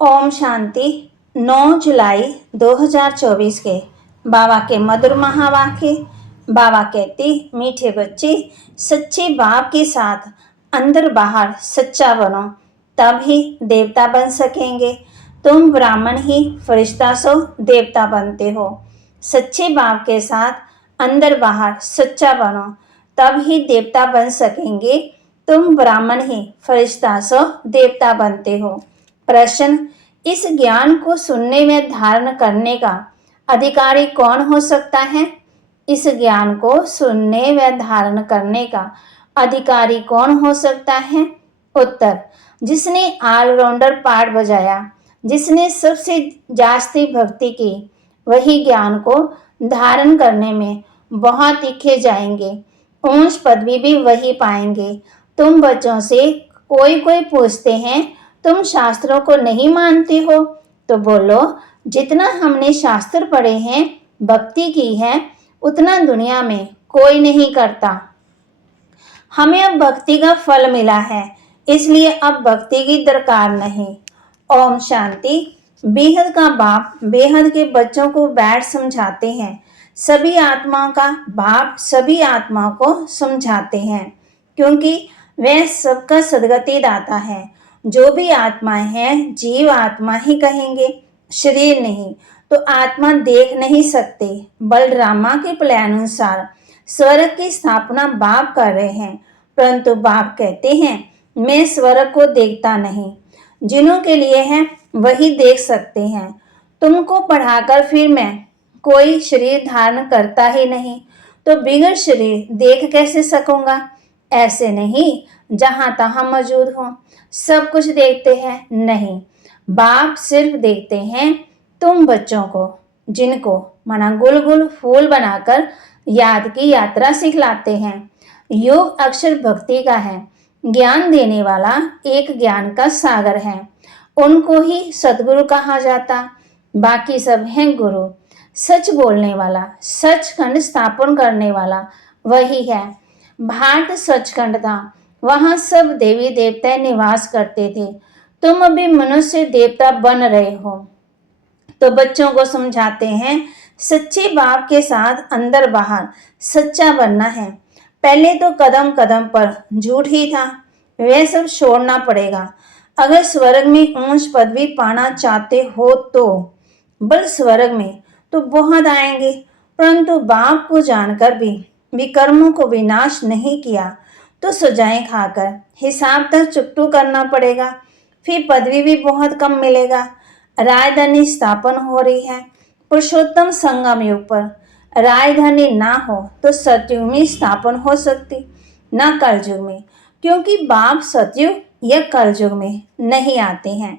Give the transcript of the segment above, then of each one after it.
ओम शांति। 9 जुलाई 2024 के बाबा के मधुर महावाक्य। बाबा कहते, मीठे बच्चे सच्चे बाप के साथ अंदर बाहर सच्चा बनो, तब ही देवता बन सकेंगे। तुम ब्राह्मण ही फरिश्ता सो देवता बनते हो। सच्चे बाप के साथ अंदर बाहर सच्चा बनो, तब ही देवता बन सकेंगे। तुम ब्राह्मण ही फरिश्ता सो देवता बनते हो। प्रश्न, इस ज्ञान को सुनने में धारण करने का अधिकारी कौन हो सकता है? इस ज्ञान को सुनने व धारण करने का अधिकारी कौन हो सकता है? उत्तर, जिसने ऑलराउंडर पार्ट बजाया, जिसने सबसे जास्ती भक्ति की, वही ज्ञान को धारण करने में बहुत तीखे जाएंगे। ऊंच पदवी भी वही पाएंगे। तुम बच्चों से कोई पूछते हैं, तुम शास्त्रों को नहीं मानती हो? तो बोलो, जितना हमने शास्त्र पढ़े हैं, भक्ति की है, उतना दुनिया में कोई नहीं करता। हमें अब भक्ति का फल मिला है, इसलिए अब भक्ति की दरकार नहीं। ओम शांति। बेहद का बाप बेहद के बच्चों को बैठ समझाते हैं। सभी आत्माओं का बाप सभी आत्माओं को समझाते हैं, क्योंकि वह सबका सदगति दाता है। जो भी आत्माएं हैं, जीव आत्मा ही कहेंगे, शरीर नहीं। तो आत्मा देख नहीं सकते। बलरामा के प्लान अनुसार स्वर्ग की स्थापना बाप कर रहे हैं, परंतु बाप कहते हैं, मैं स्वर्ग को देखता नहीं। जिन्हों के लिए है वही देख सकते हैं। तुमको पढ़ाकर फिर मैं कोई शरीर धारण करता ही नहीं, तो बिगड़ शरीर देख कैसे सकूंगा? ऐसे नहीं जहां तहां मौजूद हो सब कुछ देखते हैं, नहीं। बाप सिर्फ देखते हैं तुम बच्चों को, जिनको मना गुल गुल फूल बनाकर याद की यात्रा सिखलाते हैं। योग अक्षर भक्ति का है। ज्ञान देने वाला एक ज्ञान का सागर है, उनको ही सदगुरु कहा जाता। बाकी सब हैं गुरु। सच बोलने वाला, सचखंड स्थापन करने वाला वही है। भारत सचखंड था, वहां सब देवी देवता निवास करते थे। तुम अभी मनुष्य देवता बन रहे हो। तो बच्चों को समझाते हैं, सच्चे बाप के साथ अंदर बाहर सच्चा बनना है। पहले तो कदम कदम पर झूठ ही था, वह सब छोड़ना पड़ेगा। अगर स्वर्ग में ऊंच पदवी पाना चाहते हो तो बल स्वर्ग में तो बहुत आएंगे, परंतु बाप को जानकर भी विकर्मों को विनाश नहीं किया तो सजाएं खाकर हिसाब तक चुकतू करना पड़ेगा। फिर पदवी भी बहुत कम मिलेगा। राजधानी स्थापन हो रही है पुरुषोत्तम संगम युग पर। राजधानी ना हो तो सतयुग में स्थापन हो सकती, ना कलयुग में, क्योंकि बाप सतयुग या कलयुग में नहीं आते हैं।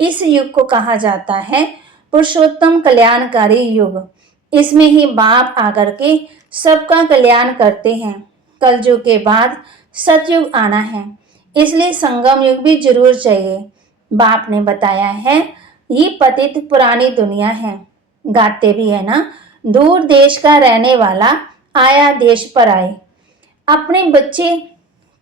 इस युग को कहा जाता है पुरुषोत्तम कल्याणकारी युग। इसमें ही बाप आकर के सबका कल्याण करते हैं। कलयुग के बाद सतयुग आना है, इसलिए संगम युग भी जरूर चाहिए। बाप ने बताया है, ये पतित पुरानी दुनिया है। गाते भी है ना, दूर देश का रहने वाला आया देश पर आए। अपने बच्चे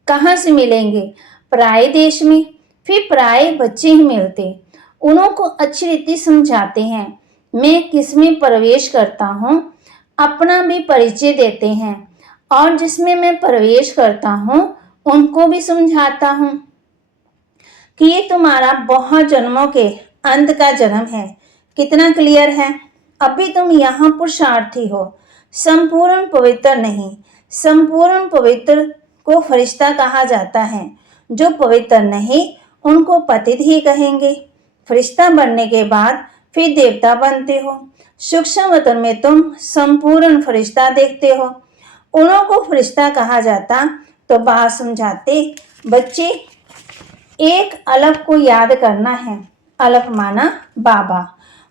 कहाँ से मिलेंगे? पराए देश में। फिर पराए बच्चे ही मिलते। उन्हों को अच्छी रीति समझाते हैं, मैं किस में प्रवेश करता हूँ, अपना भी परिचय देते हैं, और जिसमें मैं प्रवेश करता हूँ उनको भी समझाता हूँ कि ये तुम्हारा बहुत जन्मों के अंत का जन्म है। कितना क्लियर है? अभी तुम यहाँ पुरुषार्थी हो, संपूर्ण पवित्र नहीं। संपूर्ण पवित्र को फरिश्ता कहा जाता है, जो पवित्र नहीं उनको पतित ही कहेंगे। फरिश्ता बनने के बाद फिर देवता बनते हो। सूक्ष्म वतन में तुम संपूर्ण फरिश्ता देखते हो, उन्हों को फरिश्ता कहा जाता। तो बात समझाते, बच्चे एक अलग को याद करना है। अलग माना बाबा,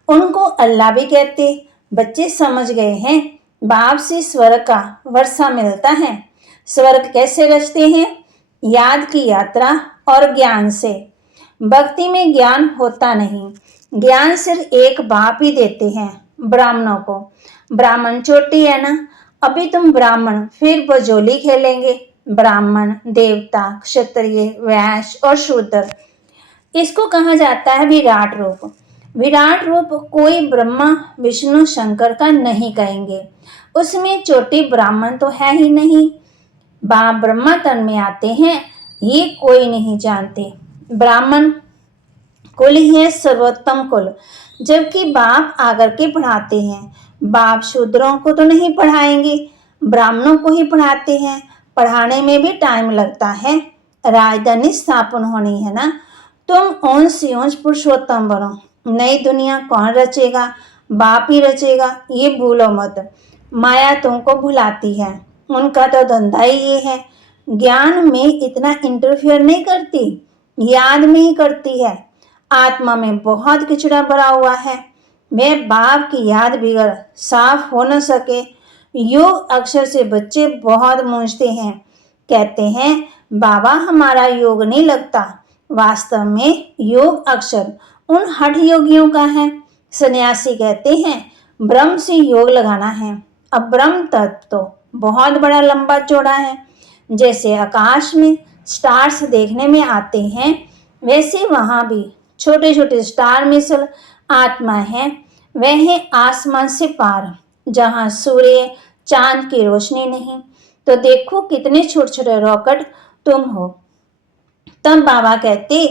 उनको अल्लाह भी कहते। बच्चे समझ गए हैं, बाप से स्वर्ग का वर्षा मिलता है। स्वर्ग कैसे रचते हैं? याद की यात्रा और ज्ञान से। भक्ति में ज्ञान होता नहीं, ज्ञान सिर्फ एक बाप ही देते हैं ब्राह्मणों को। ब्राह्मण चोटी है ना, अभी तुम ब्राह्मण फिर बजोली खेलेंगे। ब्राह्मण, देवता, क्षत्रिय, वैश्य और शूद्र, इसको कहा जाता है विराट रूप। विराट रूप कोई ब्रह्मा विष्णु शंकर का नहीं कहेंगे, उसमें चोटी ब्राह्मण तो है ही नहीं। बाप ब्रह्मा तन में आते हैं ये कोई नहीं जानते। ब्राह्मण कुल ही है सर्वोत्तम कुल, जबकि बाप आकर के पढ़ाते हैं। बाप शूद्रों को तो नहीं पढ़ाएंगे, ब्राह्मणों को ही पढ़ाते हैं। पढ़ाने में भी टाइम लगता है, राजधानी स्थापन होनी है ना। तुम ओंस योंस पुरुषोत्तम बनो, नई दुनिया कौन रचेगा, बाप ही रचेगा, ये भूलो मत। माया तुमको भुलाती है, उनका तो धंधा ही ये है। ज्ञान में इतना इंटरफियर नहीं करती, याद में ही करती है। आत्मा में बहुत किचड़ा भरा हुआ है, वह बाप की याद बिगड़ साफ हो न सके। योग अक्षर से बच्चे बहुत मूंझते हैं, कहते हैं बाबा हमारा योग नहीं लगता। वास्तव में योग अक्षर उन हठ योगियों का है। सन्यासी कहते हैं ब्रह्म से योग लगाना है। अब ब्रह्म तत्व तो बहुत बड़ा लंबा चौड़ा है। जैसे आकाश में स्टार्स देखने में आते हैं, वैसे वहां भी छोटे छोटे स्टार मिसल आत्मा है। वह है आसमान से पार, जहां सूर्य चांद की रोशनी नहीं। तो देखो कितने छोटे छोटे रॉकेट तुम हो। तब बाबा कहते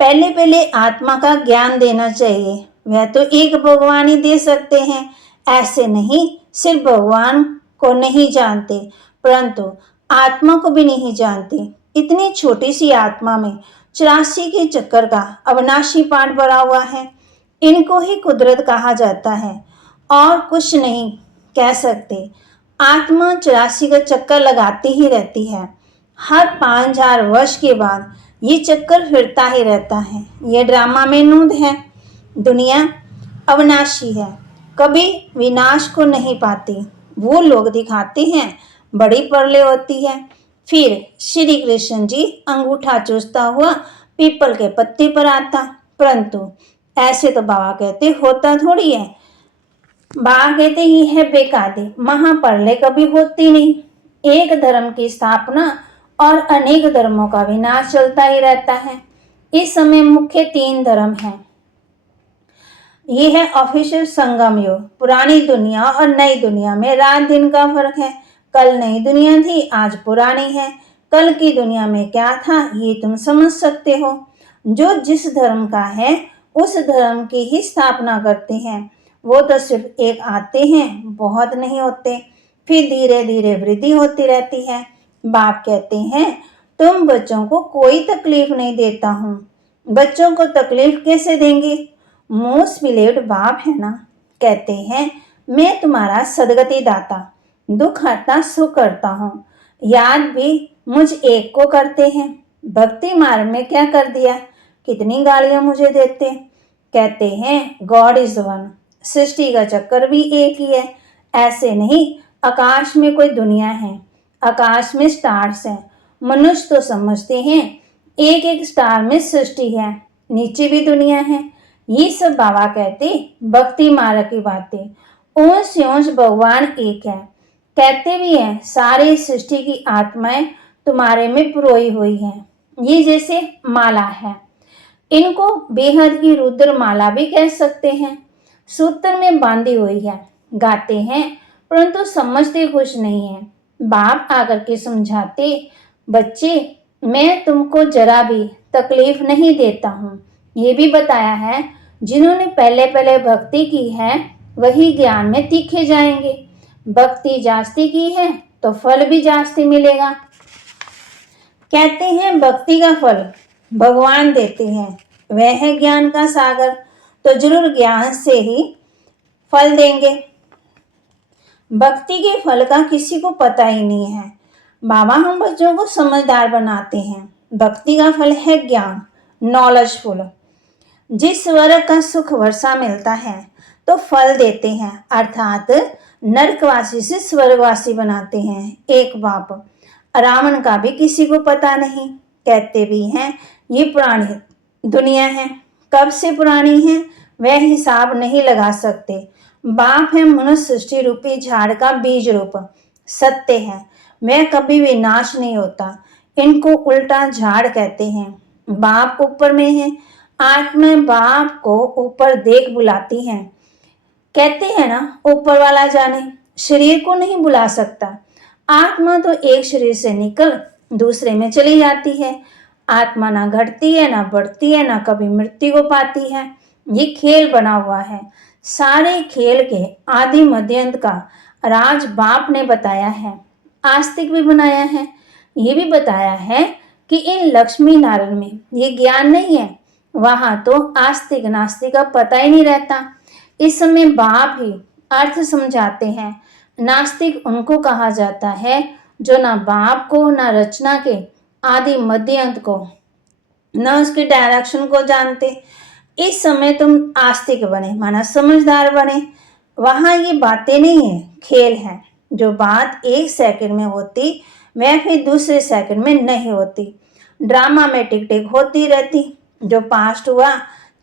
पहले पहले आत्मा का ज्ञान देना चाहिए, वह तो एक भगवान ही दे सकते हैं। ऐसे नहीं सिर्फ भगवान को नहीं जानते, परंतु आत्मा को भी नहीं जानते। इतनी छोटी सी आत्मा में 84 के चक्कर का अविनाशी पाठ भरा हुआ है। इनको ही कुदरत कहा जाता है, और कुछ नहीं कह सकते। आत्मा 84 का चक्कर लगाती ही रहती है। हर 5000 वर्ष के बाद ये चक्कर फिरता ही रहता है। ये ड्रामा में नूंद है। दुनिया अविनाशी है, कभी विनाश को नहीं पाती। वो लोग दिखाते हैं बड़ी परले होती है। फिर श्री कृष्ण जी अंगूठा चूसता हुआ पीपल के पत्ते पर आता, परंतु ऐसे तो बाबा कहते होता थोड़ी है। बाबा कहते ही है बेकादे, महाप्रलय कभी होती नहीं। एक धर्म की स्थापना और अनेक धर्मों का विनाश चलता ही रहता है। इस समय मुख्य 3 धर्म हैं। ये है ऑफिशियल संगम युग। पुरानी दुनिया और नई दुनिया में रात दिन का फर्क है। कल नई दुनिया थी, आज पुरानी है। कल की दुनिया में क्या था ये तुम समझ सकते हो। जो जिस धर्म का है उस धर्म की ही स्थापना करते हैं। वो तो सिर्फ एक आते हैं, बहुत नहीं होते, फिर धीरे धीरे वृद्धि होती रहती है। बाप कहते हैं तुम बच्चों को कोई तकलीफ नहीं देता हूँ। बच्चों को तकलीफ कैसे देंगे? मोस्ट बिलीव्ड बाप है ना। कहते हैं मैं तुम्हारा सदगति दाता, दुख हरता सुख करता हूँ। याद भी मुझ एक को करते हैं। भक्ति मार्ग में क्या कर दिया, कितनी गालियां मुझे देते। कहते हैं गॉड इज वन, सृष्टि का चक्कर भी एक ही है। ऐसे नहीं आकाश में कोई दुनिया है, आकाश में स्टार्स हैं। मनुष्य तो समझते हैं एक एक स्टार में सृष्टि है, नीचे भी दुनिया है। ये सब बाबा कहते भक्ति मार्ग की बातें। ओंस योंस भगवान एक है। कहते भी हैं सारी सृष्टि की आत्माएं तुम्हारे में पुरोई हुई हैं। ये जैसे माला है, इनको बेहद की रुद्र माला भी कह सकते हैं। सूत्र में बांधी हुई है। गाते हैं परंतु समझते कुछ नहीं है। बाप आकर के समझाते बच्चे मैं तुमको जरा भी तकलीफ नहीं देता हूँ। ये भी बताया है जिन्होंने पहले पहले भक्ति की है वही ज्ञान में तीखे जाएंगे। भक्ति जास्ती की है तो फल भी जास्ती मिलेगा। कहते हैं भक्ति का फल भगवान देते हैं, वह है ज्ञान का सागर, तो जरूर ज्ञान से ही फल देंगे। भक्ति के फल का किसी को पता ही नहीं है। बाबा हम बच्चों को समझदार बनाते हैं। भक्ति का फल है ज्ञान, नॉलेजफुल। जिस वर्ग का सुख वर्षा मिलता है तो फल देते हैं, अर्थात नरकवासी से स्वर्गवासी बनाते हैं। एक बाप रावण का भी किसी को पता नहीं। कहते भी हैं ये पुरानी दुनिया है, कब से पुरानी है वह हिसाब नहीं लगा सकते। बाप है मनुष्य सृष्टि रूपी झाड़ का बीज रूप, सत्य है, वह कभी विनाश नहीं होता। इनको उल्टा झाड़ कहते हैं। बाप ऊपर में है, आत्मा बाप को ऊपर देख बुलाती है। कहते हैं ना, ऊपर वाला जाने, शरीर को नहीं बुला सकता। आत्मा तो एक शरीर से निकल दूसरे में चली जाती है। आत्मा ना घटती है, ना बढ़ती है, ना कभी मृत्यु को पाती है। ये खेल बना हुआ है। सारे खेल के आदि मध्य अंत का राज बाप ने बताया है। आस्तिक भी बनाया है। ये भी बताया है कि इन लक्ष्मी नारायण में ये ज्ञान नहीं है। वहां तो आस्तिक नास्तिक का पता ही नहीं रहता। इस समय बाप ही अर्थ समझाते हैं। नास्तिक उनको कहा जाता है जो ना बाप को, ना रचना के आदि मध्य अंत को, ना उसके डायरेक्शन को जानते। इस समय तुम आस्तिक बने, माना समझदार बने। वहां ये बातें नहीं है, खेल है। जो बात एक सेकंड में होती वह फिर दूसरे सेकंड में नहीं होती। ड्रामा में टिक टिक होती रहती। जो पास्ट हुआ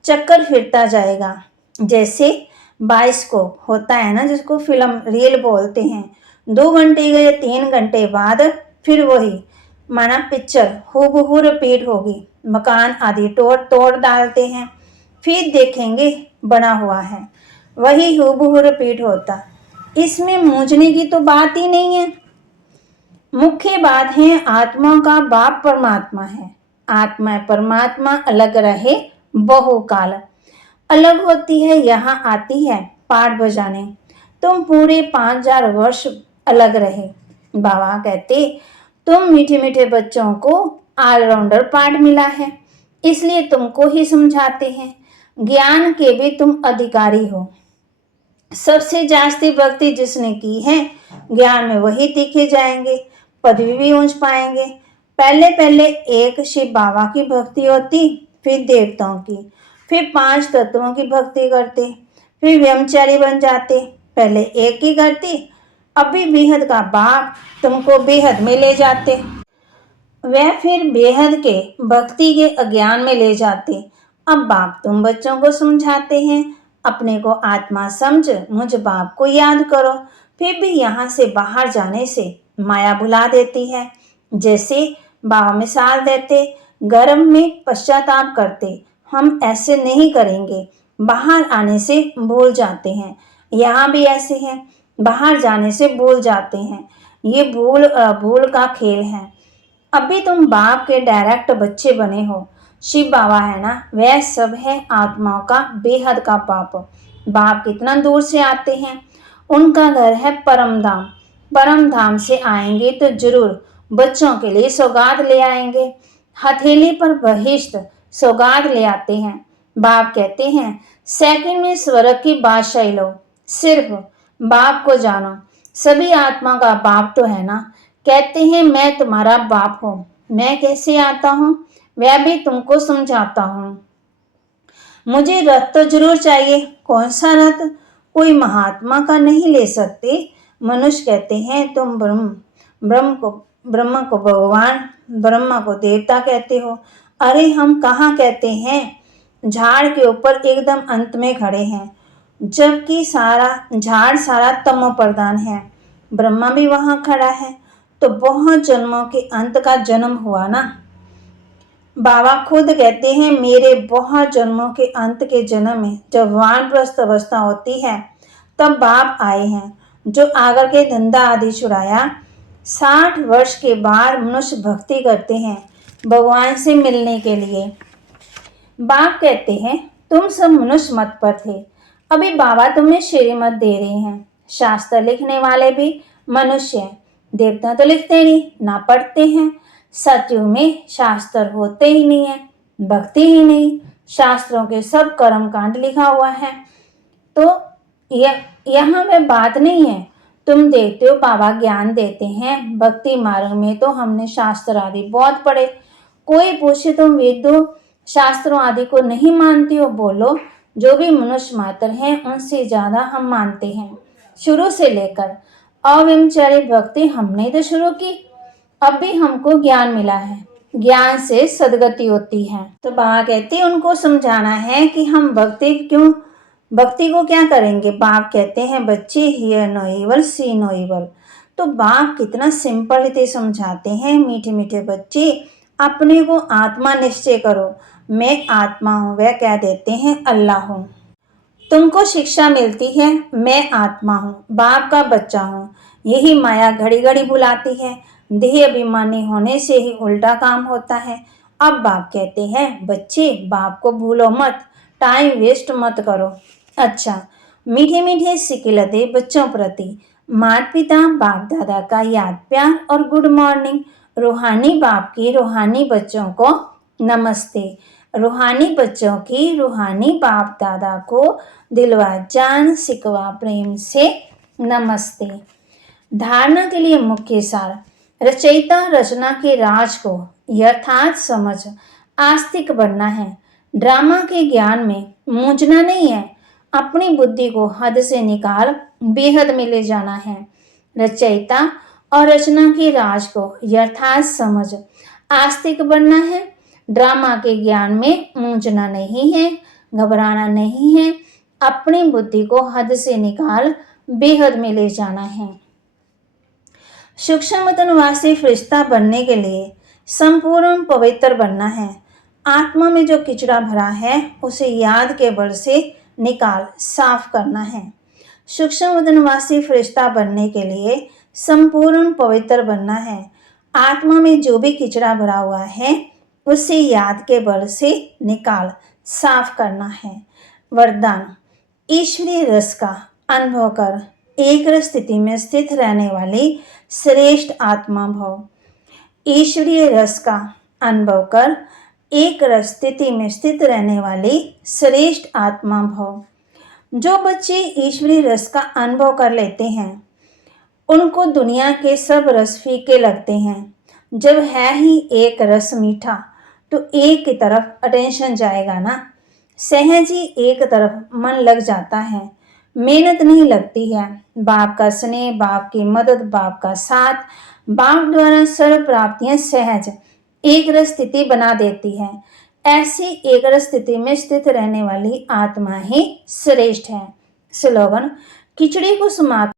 चक्कर फिरता जाएगा। जैसे बाइस्कोप होता है ना, जिसको फिल्म रील बोलते हैं। 2 घंटे गए, 3 घंटे बाद फिर वही माना पिक्चर हूबहू रिपीट होगी। मकान आदि तोड़ तोड़ डालते हैं, फिर देखेंगे बना हुआ है, वही हूबहू रिपीट होता। इसमें मूंझने की तो बात ही नहीं है। मुख्य बात है आत्मा का बाप परमात्मा है। आत्मा परमात्मा अलग रहे बहुकाल। अलग होती है, यहाँ आती है पाठ बजाने। तुम पूरे 5000 वर्ष अलग रहे। बाबा कहते तुम मीठे मीठे बच्चों को ऑलराउंडर पाठ मिला है, इसलिए तुमको ही समझाते हैं। ज्ञान के भी तुम अधिकारी हो। सबसे जास्ती भक्ति जिसने की है, ज्ञान में वही दिखे जाएंगे, पदवी भी ऊंच पाएंगे। पहले पहले एक शिव बाबा की भक्ति होती, फिर देवताओं की, फिर 5 तत्वों की भक्ति करते, फिर ब्रह्मचारी बन जाते। पहले एक की करती, अभी बेहद का बाप तुमको बेहद में ले जाते। वह फिर बेहद के भक्ति के अज्ञान में ले जाते। अब बाप तुम बच्चों को समझाते हैं, अपने को आत्मा समझ, मुझ बाप को याद करो। फिर भी यहाँ से बाहर जाने से माया भुला देती है। जैसे बाबा मिसाल देते, गर्भ में पश्चाताप करते, हम ऐसे नहीं करेंगे, बाहर आने से भूल जाते हैं। यहाँ भी ऐसे हैं, बाहर जाने से भूल जाते हैं। ये भूल भूल का खेल है। अभी तुम बाप के डायरेक्ट बच्चे बने हो। शिव बाबा है ना, वह सब है आत्माओं का बेहद का बाप। बाप कितना दूर से आते हैं। उनका घर है परम धाम। परम धाम से आएंगे तो जरूर बच्चों के लिए सौगात ले आएंगे। हथेली पर बहिष्ट सौगात ले आते हैं। बाप कहते हैं सेकंड में स्वर्ग की बादशाही लो, सिर्फ बाप को जानो। सभी आत्मा का बाप तो है ना। कहते हैं मैं तुम्हारा बाप हूँ। मैं कैसे आता हूँ वह भी तुमको समझाता हूँ। मुझे रथ तो जरूर चाहिए। कौन सा रथ? कोई महात्मा का नहीं ले सकते। मनुष्य कहते हैं तुम ब्रह्म को भगवान, ब्रह्मा को देवता कहते हो। अरे हम कहाँ कहते हैं, झाड़ के ऊपर एकदम अंत में खड़े हैं, जबकि सारा झाड़ सारा तमो प्रधान है। ब्रह्मा भी वहां खड़ा है, तो बहुत जन्मों के अंत का जन्म हुआ ना। बाबा खुद कहते हैं मेरे बहुत जन्मों के अंत के जन्म में जब वानप्रस्थ अवस्था होती है तब बाप आए हैं, जो आगर के धंधा आदि छुड़ाया। 60 वर्ष के बाद मनुष्य भक्ति करते हैं भगवान से मिलने के लिए। बाप कहते हैं तुम सब मनुष्य मत पर थे, अभी बाबा तुम्हें श्रीमत दे रहे हैं। शास्त्र लिखने वाले भी मनुष्य हैं, देवता तो लिखते नहीं, ना पढ़ते हैं। सत्युग में शास्त्र होते ही नहीं है, भक्ति ही नहीं। शास्त्रों के सब कर्म कांड लिखा हुआ है। तो यहाँ वह बात नहीं है। तुम देखते हो बाबा ज्ञान देते हैं, भक्ति मार्ग में तो हमने शास्त्र आदि बहुत पढ़े। कोई पूछे तुम वेदों शास्त्रों आदि को नहीं मानती हो? बोलो जो भी मनुष्य मात्र हैं उनसे ज्यादा हम मानते हैं। शुरू से लेकर अव्यभिचारी भक्ति हमने तो शुरू की, अब भी हमको ज्ञान मिला है। ज्ञान से सदगति होती है। तो बाबा कहते उनको समझाना है कि हम भक्ति को क्या करेंगे। बाप कहते हैं बच्चे hear no evil see no evil. तो बाप कितना सिंपल समझाते हैं, मीठे मीठे बच्चे अपने को आत्मा निश्चय करो। मैं आत्मा हूँ, वह कह देते हैं अल्लाह हूँ। तुमको शिक्षा मिलती है, मैं आत्मा हूँ, बाप का बच्चा हूँ। यही माया घड़ी घड़ी बुलाती है। देह अभिमानी होने से ही उल्टा काम होता है। अब बाप कहते हैं, बच्चे बाप को भूलो मत, टाइम वेस्ट मत करो। अच्छा, मीठे मीठे सिकिलते बच्चों प्रति माता पिता बाप दादा का याद प्यार और गुड मॉर्निंग। रूहानी बाप की रूहानी बच्चों को नमस्ते। रूहानी बच्चों की रूहानी बाप दादा को दिलवा जान सिकवा प्रेम से नमस्ते। धारणा के लिए मुख्य सार। रचयिता रचना के राज को यथार्थ समझ आस्तिक बनना है। ड्रामा के ज्ञान में मूंझना नहीं है। अपनी बुद्धि को हद से निकाल बेहद में ले जाना है। रचयिता और रचना के राज को यथार्थ समझ आस्तिक बनना है। ड्रामा के ज्ञान में मूंझना नहीं है, घबराना नहीं है। अपनी बुद्धि को हद से निकाल बेहद में ले जाना है। सूक्ष्म निवासी फरिश्ता बनने के लिए संपूर्ण पवित्र बनना है। आत्मा में जो किचड़ा भरा है उसे याद के बल से निकाल साफ करना है। सूक्ष्म निवासी फरिश्ता बनने के लिए संपूर्ण पवित्र बनना है। आत्मा में जो भी किचड़ा भरा हुआ है उसे याद के बल से निकाल साफ करना है। वरदान। ईश्वरीय रस का अनुभव कर एक रस स्थिति में स्थित रहने वाली श्रेष्ठ आत्मा भव। ईश्वरीय रस का अनुभव कर एक रस स्थिति में स्थित रहने वाली श्रेष्ठ आत्मा भव। जो बच्चे ईश्वरीय रस का अनुभव कर लेते हैं उनको दुनिया के सब रस फीके लगते हैं। जब है ही एक रस मीठा तो एक की तरफ अटेंशन जाएगा ना। सहज ही एक तरफ मन लग जाता है, मेहनत नहीं लगती है। बाप का स्नेह, बाप की मदद, बाप का साथ, बाप द्वारा सर्व प्राप्तियां सहज एक रस स्थिति बना देती है। ऐसी एक रस स्थिति में स्थित रहने वाली आत्मा ही श्रेष्ठ है। स्लोगन। खिचड़ी को समाप्त